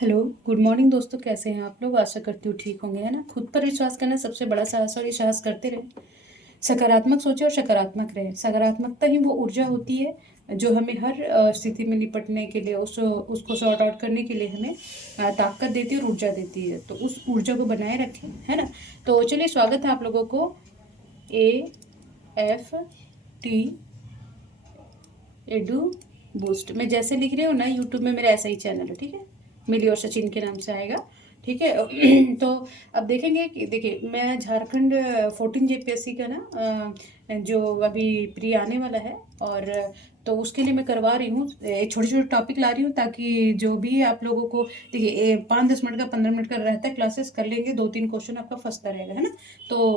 Hello, good morning दोस्तों। कैसे हैं आप लोग? आशा करती हूँ ठीक होंगे, है ना। खुद पर विश्वास करना सबसे बड़ा साहस और ये साहस करते रहें। सकारात्मक सोचें और सकारात्मक रहें। सकारात्मकता ही वो ऊर्जा होती है जो हमें हर स्थिति में निपटने के लिए उसको सॉर्ट आउट करने के लिए हमें ताकत देती है और ऊर्जा देती है। तो उस ऊर्जा को बनाए रखें, है ना। तो चलिए, स्वागत है आप लोगों को AFT एडू बूस्ट में। जैसे लिख रहे हो ना, यूट्यूब में मेरा ऐसा ही चैनल है, ठीक है। मिली और सचिन के नाम से आएगा, ठीक है। तो अब देखेंगे कि देखिए, मैं झारखंड 14 JPSC का ना जो अभी प्री आने वाला है, और तो उसके लिए मैं करवा रही हूँ। छोटे छोटे टॉपिक ला रही हूँ ताकि जो भी आप लोगों को, देखिए 5-10 मिनट का 15 मिनट का रहता है, क्लासेस कर लेंगे, 2-3 क्वेश्चन आपका फंसता रहेगा, है ना। तो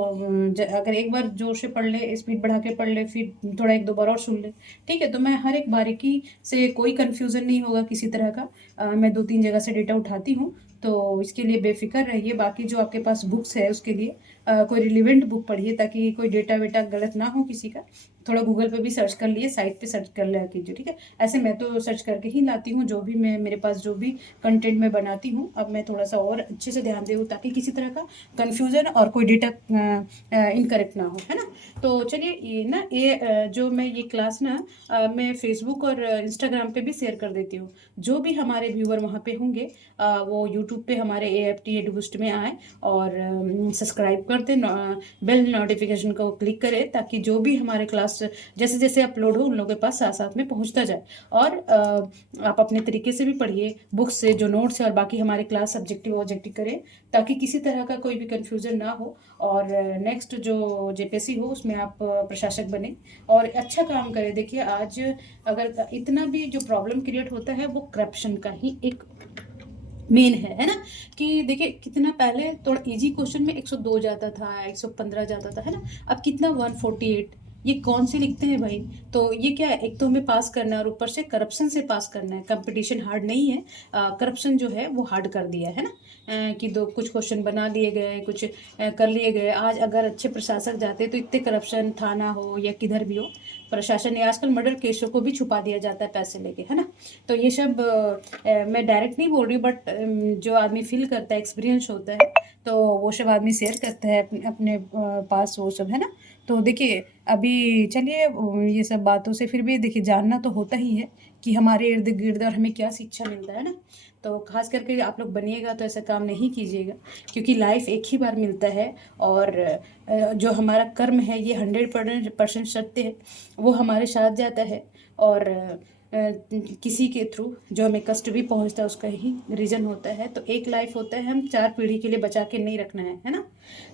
अगर एक बार जोर से पढ़ ले, स्पीड बढ़ा के पढ़ ले, फिर थोड़ा 1-2 बार और सुन ले, ठीक है। तो मैं हर एक बारीकी से, कोई कन्फ्यूज़न नहीं होगा किसी तरह का। मैं 2-3 जगह से डेटा उठाती हूँ, तो इसके लिए बेफिक्र रहिए। बाकी जो आपके पास बुक्स है उसके लिए कोई रिलेवेंट बुक पढ़िए, ताकि कोई डेटा वेटा गलत ना हो किसी का। थोड़ा गूगल पे भी सर्च कर लिए, साइट पे सर्च कर लिया कीजिए, ठीक है। ऐसे मैं तो सर्च करके ही लाती हूँ, जो भी मैं मेरे पास जो भी कंटेंट मैं बनाती हूँ। अब मैं थोड़ा सा और अच्छे से ध्यान दूँ ताकि किसी तरह का कन्फ्यूज़न और कोई डेटा इनकरेक्ट ना हो, है ना। तो चलिए, ये ना जो मैं ये क्लास ना मैं फेसबुक और इंस्टाग्राम पे भी शेयर कर देती हूँ। जो भी हमारे व्यूअर वहाँ पे होंगे वो यूट्यूब पे हमारे AFT एडबूस्ट में आए और सब्सक्राइब कर दें, बेल नोटिफिकेशन को क्लिक करें, ताकि जो भी हमारे क्लास जैसे जैसे अपलोड हो उन लोगों के पास साथ साथ में पहुँचता जाए। और आप अपने तरीके से भी पढ़िए, बुक्स से जो नोट्स है, और बाकी हमारे क्लास सब्जेक्टिव ऑब्जेक्टिव करें, ताकि किसी तरह का कोई भी कन्फ्यूज़न ना हो, और नेक्स्ट जो JPSC हो उसमें आप प्रशासक बने और अच्छा काम करें। देखिए, आज अगर इतना भी जो प्रॉब्लम क्रिएट होता है, वो करप्शन का ही एक मेन है ना। कि देखिए, कितना पहले थोड़ा इजी क्वेश्चन में 102 जाता था, 115 जाता था, है ना। अब कितना 148, ये कौन से लिखते हैं भाई। तो ये क्या है, एक तो हमें पास करना है और ऊपर से करप्शन से पास करना है। कंपटीशन हार्ड नहीं है, करप्शन जो है वो हार्ड कर दिया है ना। कि दो कुछ क्वेश्चन बना लिए गए, कुछ कर लिए गए। आज अगर अच्छे प्रशासक जाते तो इतने करप्शन, थाना हो या किधर भी हो, प्रशासन ने आजकल मर्डर केसों को भी छुपा दिया जाता है पैसे लेके, है ना। तो ये सब मैं डायरेक्ट नहीं बोल रही, बट जो आदमी फील करता है, एक्सपीरियंस होता है, तो वो सब आदमी शेयर करता है अपने अपने पास, वो सब, है ना। तो देखिए, अभी चलिए, ये सब बातों से फिर भी देखिए जानना तो होता ही है कि हमारे इर्द गिर्द और हमें क्या शिक्षा मिलता है ना। तो खास करके आप लोग बनिएगा तो ऐसा काम नहीं कीजिएगा, क्योंकि लाइफ एक ही बार मिलता है। और जो हमारा कर्म है ये 100% सत्य है, वो हमारे साथ जाता है। और किसी के थ्रू जो हमें कष्ट भी पहुंचता है उसका ही रीज़न होता है। तो एक लाइफ होता है, हम 4 पीढ़ी के लिए बचा के नहीं रखना है ना।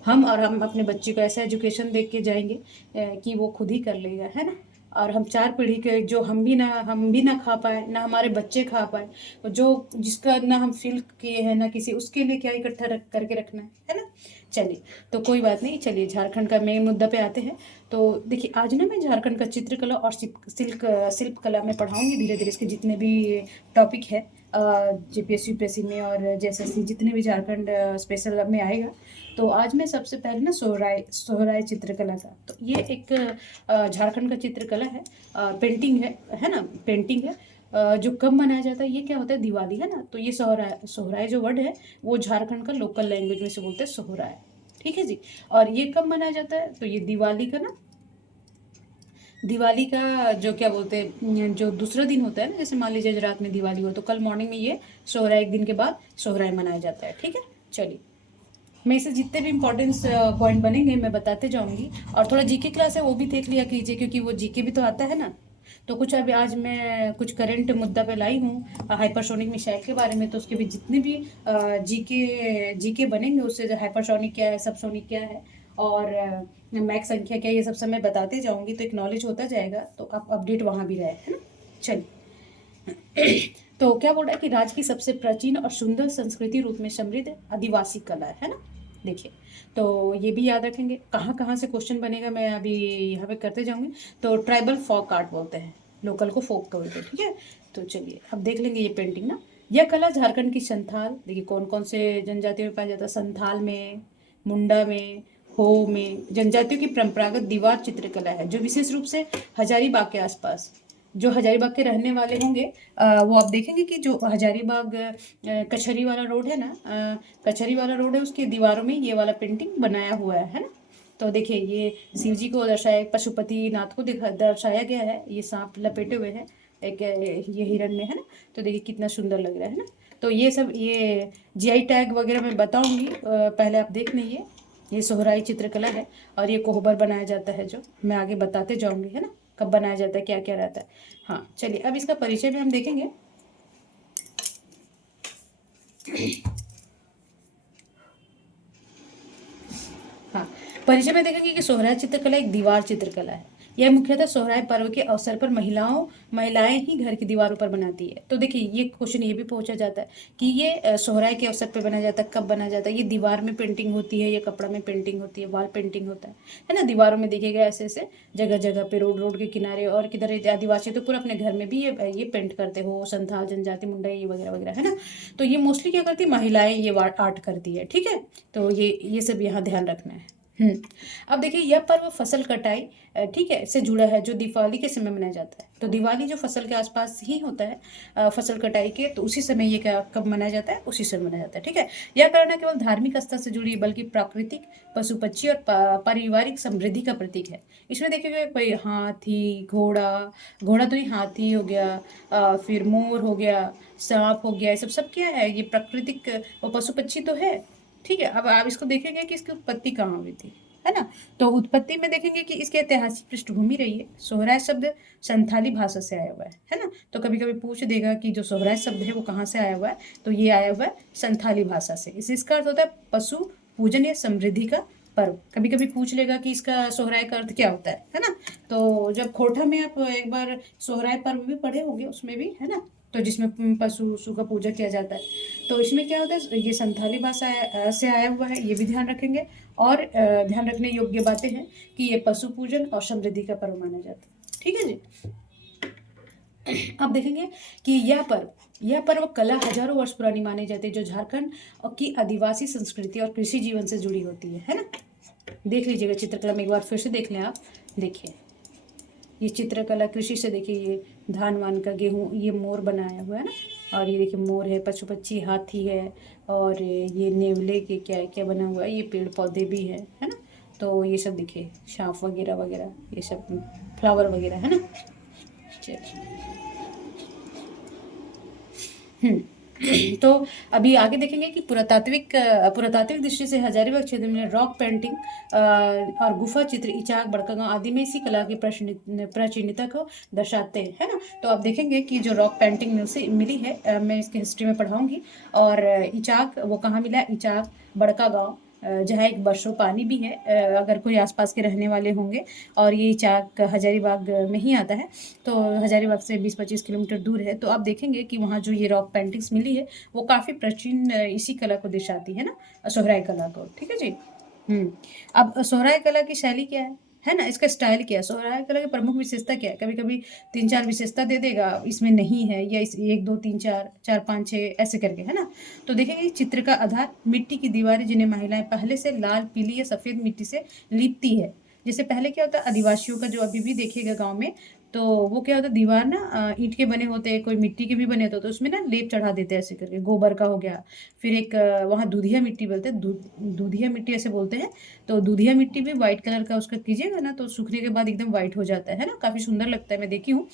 हम अपने बच्चे को ऐसा एजुकेशन दे के जाएंगे कि वो खुद ही कर लेगा, है ना। और हम 4 पीढ़ी के, जो हम भी ना खा पाए, ना हमारे बच्चे खा पाए, जो जिसका ना हम फील किए हैं ना किसी, उसके लिए क्या इकट्ठा करके रखना है ना। चलिए, तो कोई बात नहीं। चलिए, झारखंड का मेन मुद्दा पे आते हैं। तो देखिए, आज ना मैं झारखंड का चित्रकला और शिल्प कला में पढ़ाऊंगी धीरे धीरे। इसके जितने भी टॉपिक है JPSC UPSC में और JSSC, जितने भी झारखंड स्पेशल में आएगा। तो आज मैं सबसे पहले ना सोहराय चित्रकला का, तो ये एक झारखंड का चित्रकला है, पेंटिंग है ना, पेंटिंग है। जो कब मनाया जाता है, ये क्या होता है, दिवाली, है ना। तो ये सोहराय सोहराय जो वर्ड है वो झारखंड का लोकल लैंग्वेज में से बोलते हैं सोहराय, ठीक है जी। और ये कब मनाया जाता है, तो ये दिवाली का ना, दिवाली का जो क्या बोलते हैं, जो दूसरा दिन होता है ना, जैसे मान लीजिए रात में दिवाली हो तो कल मॉर्निंग में ये सोहराय, एक दिन के बाद सोहराय मनाया जाता है, ठीक है। चलिए, मैं इसे जितने भी इंपॉर्टेंस पॉइंट बनेंगे मैं बताते जाऊंगी। और थोड़ा जीके क्लास है वो भी देख लिया कीजिए, क्योंकि वो जीके भी तो आता है ना। तो कुछ अभी आज मैं कुछ करंट मुद्दा पे लाई हूँ हाइपरसोनिक मिसाइल के बारे में। तो उसके भी जितने भी जीके जीके बनेंगे, उससे जो हाइपरसोनिक क्या है, सबसोनिक क्या है, और मैक संख्या क्या है, ये सब समय बताते जाऊंगी, तो एक नॉलेज होता जाएगा, तो आप अपडेट वहाँ भी रहे, है ना। चलिए, तो क्या बोल रहा है कि राज्य की सबसे प्राचीन और सुंदर संस्कृति रूप में समृद्ध आदिवासी कला है ना। देखिए, तो ये भी याद रखेंगे। कहाँ कहाँ से क्वेश्चन बनेगा मैं अभी यहाँ पे करते जाऊंगी। तो ट्राइबल फोक आर्ट बोलते हैं, लोकल को फोक बोलते हैं, ठीक है। तो चलिए, अब देख लेंगे ये पेंटिंग ना। यह कला झारखंड की संथाल, देखिए कौन कौन से जनजातियों में पाया जाता है, संथाल में, मुंडा में, हो में, जनजातियों की परंपरागत दीवार चित्रकला है, जो विशेष रूप से हजारीबाग के आसपास जो हजारीबाग के रहने वाले होंगे वो आप देखेंगे कि जो हजारीबाग कचहरी वाला रोड है ना, कचहरी वाला रोड है, उसकी दीवारों में ये वाला पेंटिंग बनाया हुआ है ना। तो देखिए ये शिव जी को दर्शाया, पशुपति नाथ को दर्शाया गया है, ये सांप लपेटे हुए हैं एक ये हिरण में है ना। तो देखिए कितना सुंदर लग रहा है ना। तो ये सब ये जीआई टैग वगैरह मैं बताऊंगी, पहले आप देख लीजिए। ये सोहराई चित्रकला है और ये कोहबर बनाया जाता है, जो मैं आगे बताते जाऊंगी है ना, कब बनाया जाता है, क्या क्या रहता है। हाँ चलिए अब इसका परिचय भी हम देखेंगे। हाँ, परिचय में देखेंगे कि सोहराय चित्रकला एक दीवार चित्रकला है। यह मुख्यतः सोहराय पर्व के अवसर पर महिलाएं ही घर की दीवारों पर बनाती है। तो देखिए ये क्वेश्चन ये भी पूछा जाता है कि ये सोहराय के अवसर पर बनाया जाता है, कब बनाया जाता है। ये दीवार में पेंटिंग होती है, ये कपड़ा में पेंटिंग होती है, वॉल पेंटिंग होता है ना। दीवारों में देखिएगा ऐसे ऐसे जगह जगह पे, रोड रोड के किनारे, और किधर आदिवासी तो पूरा अपने घर में भी ये पेंट करते हो, संथाल जनजाति मुंडा ये वगैरह वगैरह है ना। तो ये मोस्टली क्या करती है, महिलाएं ये आर्ट करती है, ठीक है। तो ये सब यहाँ ध्यान रखना है। अब देखिए यह पर्व फसल कटाई ठीक है से जुड़ा है, जो दिवाली के समय मनाया जाता है। तो दिवाली जो फसल के आसपास ही होता है, फसल कटाई के, तो उसी समय ये क्या कब मनाया जाता है, उसी समय मनाया जाता है, ठीक है। यह करना केवल धार्मिक स्तर से जुड़ी बल्कि प्राकृतिक, पशु पक्षी और पारिवारिक समृद्धि का प्रतीक है। इसमें देखिएगा कोई हाथी, घोड़ा, घोड़ा तो ये हाथी हो गया, फिर मोर हो गया, सांप हो गया, ये सब क्या है, ये प्राकृतिक और पशु पक्षी तो है, ठीक है। अब आप इसको देखेंगे कि इसकी उत्पत्ति कहाँ हुई थी, है ना। तो उत्पत्ति में देखेंगे कि इसकी ऐतिहासिक पृष्ठभूमि रही है। सोहराय शब्द संथाली भाषा से आया हुआ है ना। तो कभी कभी पूछ देगा कि जो सोहराय शब्द है वो कहाँ से आया हुआ है, तो ये आया हुआ है संथाली भाषा से। इसका अर्थ होता है पशु पूजन या समृद्धि का पर्व। कभी कभी पूछ लेगा कि इसका सोहराय का अर्थ क्या होता है ना। तो जब खोटा में आप एक बार सोहराय पर्व भी पढ़े होंगे, उसमें भी है ना, तो जिसमें पशु का पूजा किया जाता है। तो इसमें क्या होता है, ये संथाली भाषा से आया हुआ है, ये भी ध्यान रखेंगे। और ध्यान रखने योग्य बातें हैं कि ये पशु पूजन और समृद्धि का पर्व माना जाता है, ठीक है जी। अब देखेंगे कि यह पर्व कला हजारों वर्ष पुरानी मानी जाती है, जो झारखंड की आदिवासी संस्कृति और कृषि जीवन से जुड़ी होती है ना। देख लीजिएगा चित्रकला में एक बार फिर से देख लें आप। देखिए ये चित्रकला कृषि से, देखिए ये धान वान का, गेहूँ, ये मोर बनाया हुआ है ना। और ये देखिए मोर है, पशु पक्षी, हाथी है, और ये नेवले के क्या क्या बना हुआ है, ये पेड़ पौधे भी है ना। तो ये सब देखिए सांप वगैरह वगैरह, ये सब फ्लावर वगैरह है ना। चलिए तो अभी आगे देखेंगे कि पुरातात्विक दृष्टि से हजारीबाग क्षेत्र में रॉक पेंटिंग और गुफा चित्र, इचाक, बड़कागांव आदि में इसी कला की प्राचीनता को दर्शाते हैं, है ना। तो आप देखेंगे कि जो रॉक पेंटिंग से मिली है, मैं इसके हिस्ट्री में पढ़ाऊंगी। और इचाक वो कहाँ मिला, इचाक बड़कागांव, जहाँ एक बरसों पानी भी है, अगर कोई आसपास के रहने वाले होंगे। और ये इचाक हजारीबाग में ही आता है, तो हजारीबाग से 20-25 किलोमीटर दूर है। तो आप देखेंगे कि वहाँ जो ये रॉक पेंटिंग्स मिली है वो काफ़ी प्राचीन इसी कला को दर्शाती है ना, सोहराय कला को, ठीक है जी। अब सोहराय कला की शैली क्या है ना, इसका स्टाइल क्या है, सोहराय कला की प्रमुख विशेषता क्या है। कभी कभी 3-4 विशेषता दे देगा, इसमें नहीं है, या इस 1 2 3 4 4 5 6 ऐसे करके, है ना। तो देखेंगे चित्र का आधार मिट्टी की दीवारें, जिन्हें महिलाएं पहले से लाल, पीली या सफ़ेद मिट्टी से लीपती है। जैसे पहले क्या होता है, आदिवासियों का जो अभी भी देखिएगा गांव में, तो वो क्या होता है, दीवार ना ईंट के बने होते हैं, कोई मिट्टी के भी बने होते हैं, तो उसमें ना लेप चढ़ा देते हैं ऐसे करके, गोबर का हो गया। फिर एक वहाँ दूधिया मिट्टी बोलते हैं, दूधिया मिट्टी ऐसे बोलते हैं। तो दूधिया मिट्टी भी वाइट कलर का उसका कीजिएगा ना, तो सूखने के बाद एकदम वाइट हो जाता है ना, काफ़ी सुंदर लगता है, मैं देखी हूँ।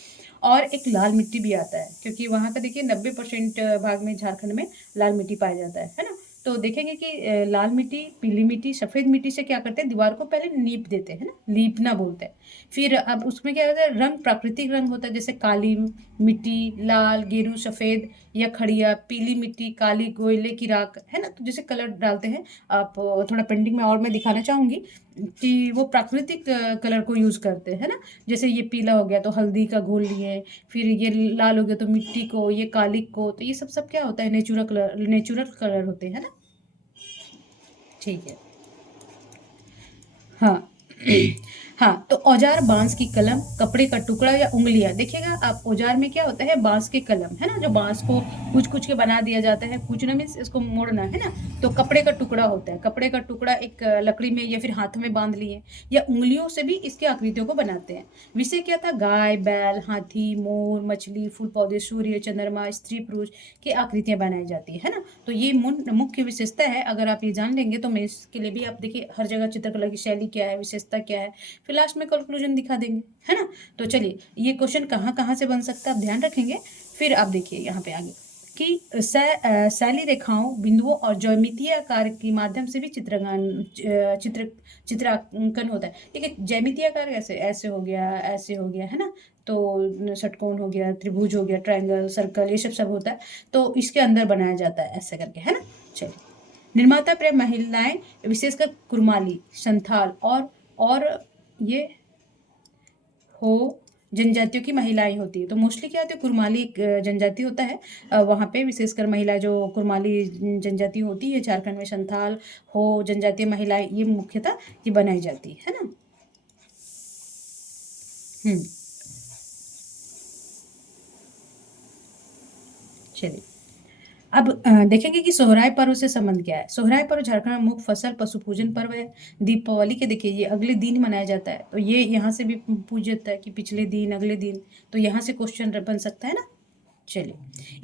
और एक लाल मिट्टी भी आता है, क्योंकि वहाँ का देखिए 90% भाग में झारखंड में लाल मिट्टी पाया जाता है ना। तो देखेंगे कि लाल मिट्टी, पीली मिट्टी, सफ़ेद मिट्टी से क्या करते हैं, दीवार को पहले लीप देते हैं ना, लीपना बोलते हैं। फिर अब उसमें क्या होता है, रंग प्राकृतिक रंग होता है, जैसे काली मिट्टी, लाल, गेरू, सफ़ेद या खड़िया, पीली मिट्टी, काली, कोयले की राख, है ना। तो जैसे कलर डालते हैं आप, थोड़ा पेंटिंग में और मैं दिखाना चाहूँगी कि वो प्राकृतिक कलर को यूज़ करते हैं ना। जैसे ये पीला हो गया तो हल्दी का घोल लिए, फिर ये लाल हो गया तो मिट्टी को, ये काली को, तो ये सब क्या होता है, नेचुरल कलर होते हैं ना, ठीक है। हाँ हाँ, तो औजार बांस की कलम, कपड़े का टुकड़ा या उंगलियां। देखिएगा आप, औजार में क्या होता है, बांस की कलम है ना, जो बांस को कूच कूच के बना दिया जाता है। कूचना मीन्स इसको मोड़ना है ना। तो कपड़े का टुकड़ा होता है, कपड़े का टुकड़ा एक लकड़ी में या फिर हाथों में बांध लिए, या उंगलियों से भी इसकी आकृतियों को बनाते हैं। विषय क्या था, गाय, बैल, हाथी, मोर, मछली, फूल पौधे, सूर्य, चंद्रमा, स्त्री पुरुष की आकृतियां बनाई जाती है ना। तो ये मुख्य विशेषता है। अगर आप ये जान लेंगे तो मैं इसके लिए भी, आप देखिए हर जगह चित्रकला की शैली क्या है, विशेषता क्या है, फिर लास्ट में कंक्लूजन दिखा देंगे, है ना। तो चलिए, ये क्वेश्चन कहाँ कहाँ से बन सकता है आप ध्यान रखेंगे। फिर आप देखिए यहाँ पे आगे कि शैली रेखाओं, बिंदुओं और ज्यामितीय आकार के माध्यम से भी चित्रांकन होता है। ठीक है, ज्यामितीय आकार कैसे, ऐसे हो गया, ऐसे हो गया, है ना। तो षटकोण हो गया, त्रिभुज हो गया, ट्रायंगल, सर्कल, ये सब होता है। तो इसके अंदर बनाया जाता है ऐसे करके, है ना। चलिए, निर्माता प्रिय महिलाएं, विशेषकर कुरमाली, संथाल और ये हो जनजातियों की महिलाएं होती है। तो मोस्टली क्या होती है, कुरमाली एक जनजाति होता है, वहाँ पे विशेषकर महिला जो कुरमाली जनजाति होती है, झारखंड में संथाल हो जनजातीय महिलाएं, ये मुख्यतः ये बनाई जाती है ना। चलिए, अब देखेंगे कि सोहराय पर्व से संबंध क्या है। सोहराय पर्व झारखंड में मुख्य फसल पशु पूजन पर्व है। दीपावली के देखिए, ये अगले दिन मनाया जाता है, तो ये यहाँ से भी पूछ जाता है कि पिछले दिन, अगले दिन, तो यहाँ से क्वेश्चन बन सकता है ना। चलिए,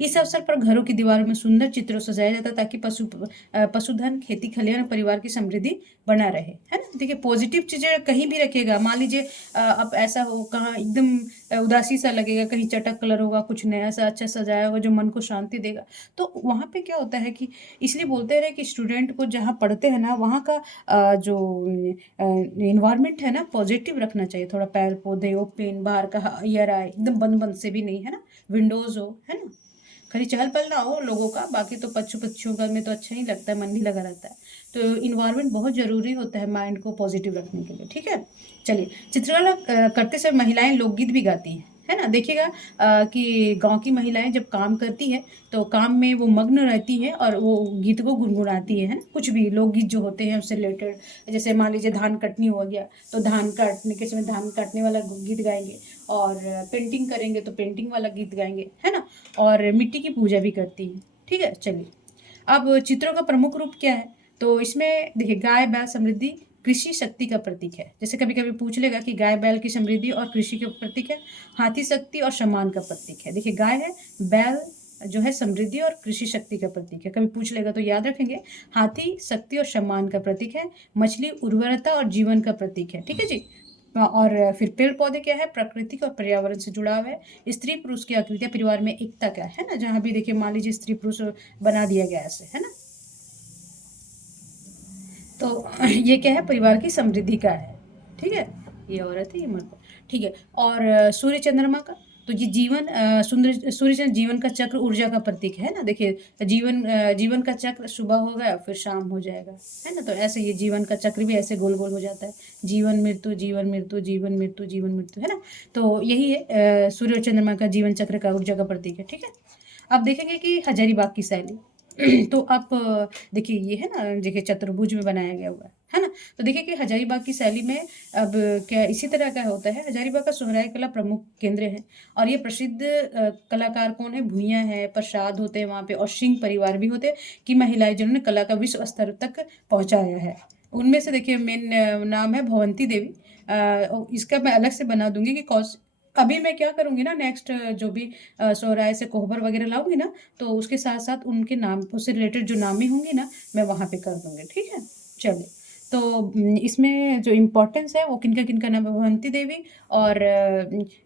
इस अवसर पर घरों की दीवारों में सुंदर चित्रों से सजाया जाता है, ताकि पशुधन, खेती खलिहान, परिवार की समृद्धि बना रहे, है ना। देखिए, पॉजिटिव चीजें कहीं भी रखिएगा। मान लीजिए अब ऐसा हो, कहाँ एकदम उदासी सा लगेगा, कहीं चटक कलर होगा, कुछ नया सा अच्छा सजाया होगा जो मन को शांति देगा, तो वहाँ पे क्या होता है कि इसलिए बोलते रहे कि स्टूडेंट को जहाँ पढ़ते हैं ना, वहाँ का जो इन्वायरमेंट है ना, पॉजिटिव रखना चाहिए। थोड़ा पेड़ पौधे, ओपन, बाहर का एयर आए, एकदम बंद बंद से भी नहीं, है ना, विंडोज हो, है ना, खाली चहल पहल ना हो लोगों का। बाकी तो पक्षियों का में तो अच्छा ही लगता है, मन भी लगा रहता है। तो इन्वायरमेंट बहुत जरूरी होता है माइंड को पॉजिटिव रखने के लिए, ठीक है। चलिए, चित्रकला करते समय महिलाएं लोकगीत भी गाती हैं, है ना। देखिएगा कि गांव की महिलाएं जब काम करती हैं तो काम में वो मग्न रहती हैं और वो गीत को गुनगुनाती है ना। कुछ भी लोकगीत जो होते हैं उससे रिलेटेड, जैसे मान लीजिए धान कटनी हो गया, तो धान काटने के समय धान काटने वाला गीत गाएंगे, और पेंटिंग करेंगे तो पेंटिंग वाला गीत गाएंगे, है ना। और मिट्टी की पूजा भी करती है, ठीक है। चलिए, अब चित्रों का प्रमुख रूप क्या है, तो इसमें देखिए, गाय, बैल, समृद्धि, कृषि शक्ति का प्रतीक है। जैसे कभी कभी पूछ लेगा कि गाय बैल की समृद्धि और कृषि का प्रतीक है। हाथी शक्ति और सम्मान का प्रतीक है। देखिए, गाय है, बैल जो है समृद्धि और कृषि शक्ति का प्रतीक है। कभी पूछ लेगा तो याद रखेंगे, हाथी शक्ति और सम्मान का प्रतीक है। मछली उर्वरता और जीवन का प्रतीक है, ठीक है जी। और फिर पेड़ पौधे क्या है, प्राकृतिक और पर्यावरण से जुड़ाव है। स्त्री पुरुष की आकृतियां परिवार में एकता का है ना, जहां भी देखिए मान लीजिए स्त्री पुरुष बना दिया गया ऐसे, है ना। तो ये क्या है, परिवार की समृद्धि का है, ठीक है। ये औरत है, ये मर्द, ठीक है। और सूर्य चंद्रमा का, तो ये जीवन, सुंदर सूर्य चंद्र जीवन का चक्र, ऊर्जा का प्रतीक है ना। देखिए, जीवन का चक्र सुबह होगा फिर शाम हो जाएगा, है ना। तो ऐसे ये जीवन का चक्र भी ऐसे गोल गोल हो जाता है, जीवन मृत्यु, जीवन मृत्यु, जीवन मृत्यु, जीवन मृत्यु, है ना। तो यही है सूर्य और चंद्रमा का जीवन चक्र का, ऊर्जा का प्रतीक है, ठीक है। अब देखेंगे कि हजारीबाग की शैली। तो आप देखिए, ये है ना, देखिए चतुर्भुज में बनाया गया हुआ है ना। तो देखिए कि हजारीबाग की शैली में अब क्या इसी तरह का होता है। हजारीबाग का सोहराय कला प्रमुख केंद्र है, और ये प्रसिद्ध कलाकार कौन है, भूइया है, प्रसाद होते हैं वहाँ पे, और सिंह परिवार भी होते हैं, कि महिलाएं जिन्होंने कला का विश्व स्तर तक पहुँचाया है। उनमें से देखिए मेन नाम है भवंती देवी। इसका मैं अलग से बना दूंगी कि कौन, अभी मैं क्या करूंगी ना, नेक्स्ट जो भी सोहराय से कोहबर वगैरह लाऊंगी ना, तो उसके साथ साथ उनके नाम, उससे रिलेटेड जो नामें होंगी ना, मैं वहाँ पे कर दूंगी, ठीक है। चलिए, तो इसमें जो इम्पोर्टेंस है वो किनका किनका नाम है, भवंती देवी और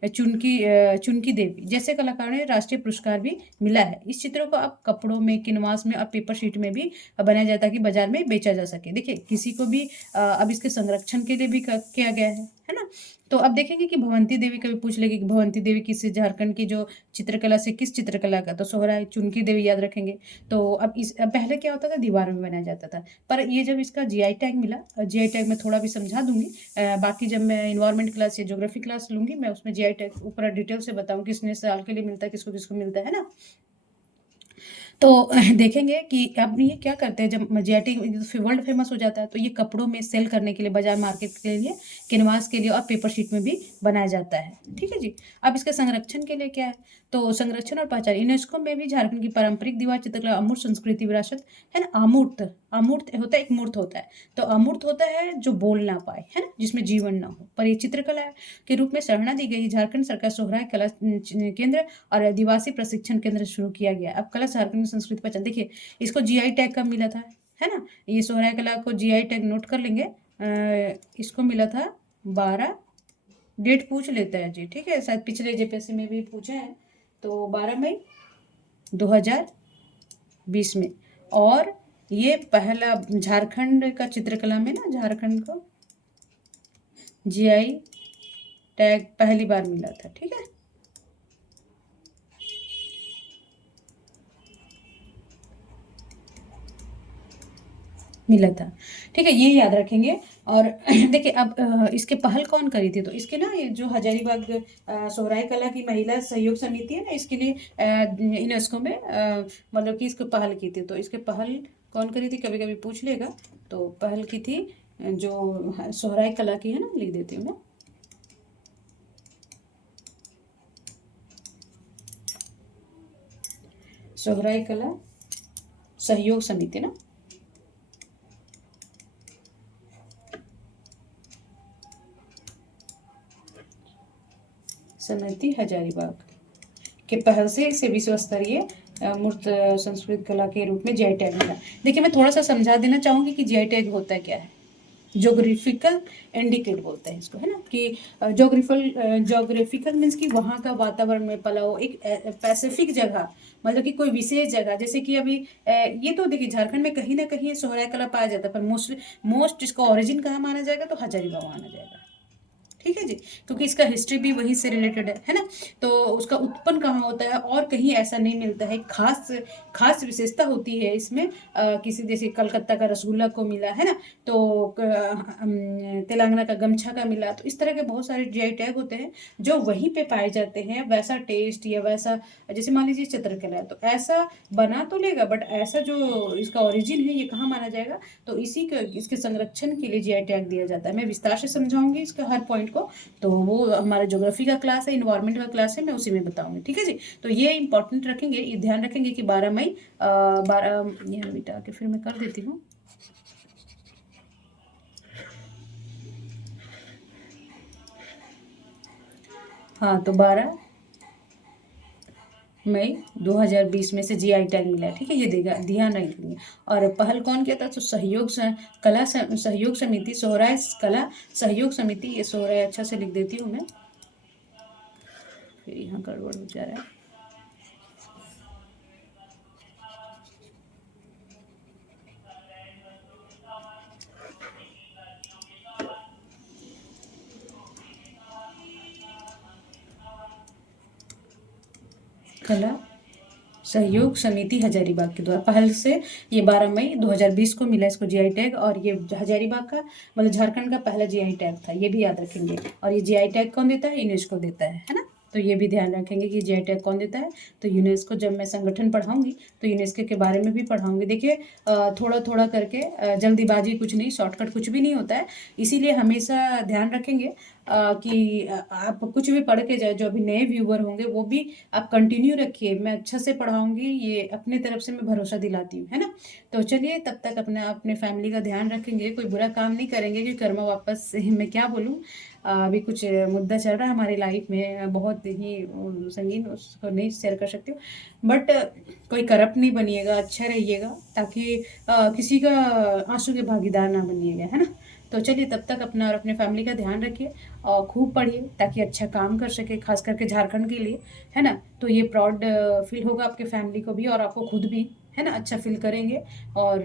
चुनकी देवी जैसे कलाकारों ने राष्ट्रीय पुरस्कार भी मिला है। इस चित्रों को अब कपड़ों में, किनवास में और पेपर शीट में भी बनाया जाता है कि बाजार में बेचा जा सके। देखिए, किसी को भी अब इसके संरक्षण के लिए भी किया गया है ना। तो अब देखेंगे कि भवंती देवी, कभी पूछ लेगी कि भवंती देवी किस झारखंड की जो चित्रकला से किस चित्रकला का, तो सोहराय चुनकी देवी याद रखेंगे। तो अब पहले क्या होता था, दीवार में बनाया जाता था, पर ये जब इसका जीआई टैग मिला, जीआई टैग में थोड़ा भी समझा दूंगी, बाकी जब मैं इन्वायरमेंट क्लास या ज्योग्राफी क्लास लूंगी, मैं उसमें जीआई टैग ऊपर डिटेल से बताऊँ किसने साल के लिए मिलता है, किसको किसको मिलता है ना। तो देखेंगे कि अब ये क्या करते हैं, जब जीआईटी वर्ल्ड फेमस हो जाता है तो ये कपड़ों में सेल करने के लिए, बाजार मार्केट के लिए, कैनवास के लिए और पेपर शीट में भी बनाया जाता है। ठीक है जी। अब इसके संरक्षण के लिए क्या है, तो संरक्षण और पहचान, यूनेस्को में भी झारखंड की पारंपरिक दीवार चित्रकला अमूर्त संस्कृति विरासत है ना। अमूर्त, अमूर्त होता है, एक मूर्त होता है। तो अमूर्त होता है जो बोल ना पाए, है ना, जिसमें जीवन ना हो, पर ये चित्रकला के रूप में सराहना दी गई। झारखंड सरकार सोहराय कला केंद्र और आदिवासी प्रशिक्षण केंद्र शुरू किया गया। अब कला झारखंड की संस्कृति पहचान, देखिए इसको जीआई टैग कब मिला था, है ना, ये सोहराय कला को जीआई टैग नोट कर लेंगे। इसको मिला था 12, डेट पूछ लेता है जी, ठीक है, शायद पिछले जेपीएससी में भी पूछा है। तो 12 मई 2020 में। और ये पहला झारखंड का चित्रकला में ना, झारखंड को जीआई टैग पहली बार मिला था। ठीक है, मिला था। ठीक है, ये याद रखेंगे। और देखिए अब इसके पहल कौन करी थी, तो इसके ना ये जो हजारीबाग सोहराय कला की महिला सहयोग समिति है ना, इसके लिए यूनेस्को में मतलब कि इसको पहल की थी। तो इसके पहल कौन करी थी, कभी कभी पूछ लेगा। तो पहल की थी जो सोहराय कला की है ना, लिख देती हूँ मैं, सोहराय कला सहयोग समिति ना, समिति हजारीबाग के पहल से इसे विश्व स्तरीय मूर्त संस्कृत कला के रूप में जीआई टैग मिला। देखिए मैं थोड़ा सा समझा देना चाहूँगी कि जीआई टैग होता क्या है। जोग्राफिकल इंडिकेट बोलते हैं इसको, है ना, कि जोग्राफिकल मीन्स कि वहाँ का वातावरण में पला हो, एक पैसिफिक जगह, मतलब कि कोई विशेष जगह, जैसे कि अभी ये तो देखिए झारखंड में कहीं ना कहीं सोहराय कला पाया जाता है, पर मोस्ट इसका ओरिजिन कहाँ माना जाएगा, तो हजारीबाग माना जाएगा। ठीक है जी, क्योंकि इसका हिस्ट्री भी वहीं से रिलेटेड है ना। तो उसका उत्पन्न कहाँ होता है और कहीं ऐसा नहीं मिलता है। खास खास विशेषता होती है इसमें, किसी जैसे कलकत्ता का रसगुल्ला को मिला है ना, तो तेलंगाना का गमछा का मिला। तो इस तरह के बहुत सारे जीआई टैग होते हैं जो वहीं पे पाए जाते हैं। वैसा टेस्ट या वैसा, जैसे मान लीजिए चित्रकला है तो ऐसा बना तो लेगा, बट ऐसा जो इसका ओरिजिन है ये कहाँ माना जाएगा, तो इसी का, इसके संरक्षण के लिए जीआई टैग दिया जाता है। मैं विस्तार से समझाऊंगी इसका हर पॉइंट को, तो वो हमारा ज्योग्राफी का क्लास है, इन्वायरमेंट का क्लास है, मैं उसी में बताऊंगी। ठीक है जी, तो ये इंपॉर्टेंट रखेंगे, ये ध्यान रखेंगे कि 12 मई 12 यहाँ मिटा के फिर मैं कर देती हूँ। हाँ, तो 12 मई 2020 में से जीआई टैग मिला है। ठीक है, ये देगा, ध्यान रखेंगे। और पहल कौन किया था, तो कला सहयोग समिति, सोहराय कला सहयोग समिति, ये सोहराय अच्छा से लिख देती हूँ मैं, फिर यहाँ गड़बड़ हो जा रहा है। कला सहयोग समिति हजारीबाग के द्वारा पहल से ये 12 मई 2020 को मिला इसको जीआई टैग। और ये हजारीबाग का मतलब झारखंड का पहला जीआई टैग था, ये भी याद रखेंगे। और ये जीआई टैग कौन देता है, यूनेस्को देता है ना। तो ये भी ध्यान रखेंगे कि जीआई टैग कौन देता है, तो यूनेस्को। जब मैं संगठन पढ़ाऊंगी तो यूनेस्को के बारे में भी पढ़ाऊंगी। देखिए थोड़ा थोड़ा करके, जल्दीबाजी कुछ नहीं, शॉर्टकट कुछ भी नहीं होता है। इसीलिए हमेशा ध्यान रखेंगे कि आप कुछ भी पढ़ के जाए, जो अभी नए व्यूवर होंगे वो भी आप कंटिन्यू रखिए, मैं अच्छा से पढ़ाऊंगी, ये अपने तरफ से मैं भरोसा दिलाती हूँ, है ना। तो चलिए तब तक अपने फैमिली का ध्यान रखेंगे, कोई बुरा काम नहीं करेंगे, क्योंकि कर्मा वापस मैं क्या बोलूँ, अभी कुछ मुद्दा चल रहा है हमारी लाइफ में बहुत ही संगीन, उसको नहीं शेयर कर सकती हूँ। बट कोई करप्ट नहीं बनिएगा, अच्छा रहिएगा, ताकि किसी का आंसू के भागीदार ना बनिएगा, है ना। तो चलिए तब तक अपना और अपने फैमिली का ध्यान रखिए और खूब पढ़िए, ताकि अच्छा काम कर सके, खास करके झारखंड के लिए, है ना। तो ये प्राउड फील होगा आपके फैमिली को भी और आपको खुद भी, है ना, अच्छा फील करेंगे। और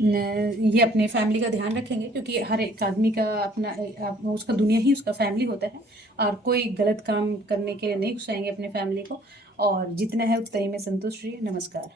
ये अपने फैमिली का ध्यान रखेंगे, क्योंकि हर एक आदमी का अपना उसका दुनिया ही उसका फैमिली होता है। और कोई गलत काम करने के लिए नहीं घुसाएंगे अपने फैमिली को। और जितना है उतना ही में संतुष्ट रहिए। नमस्कार।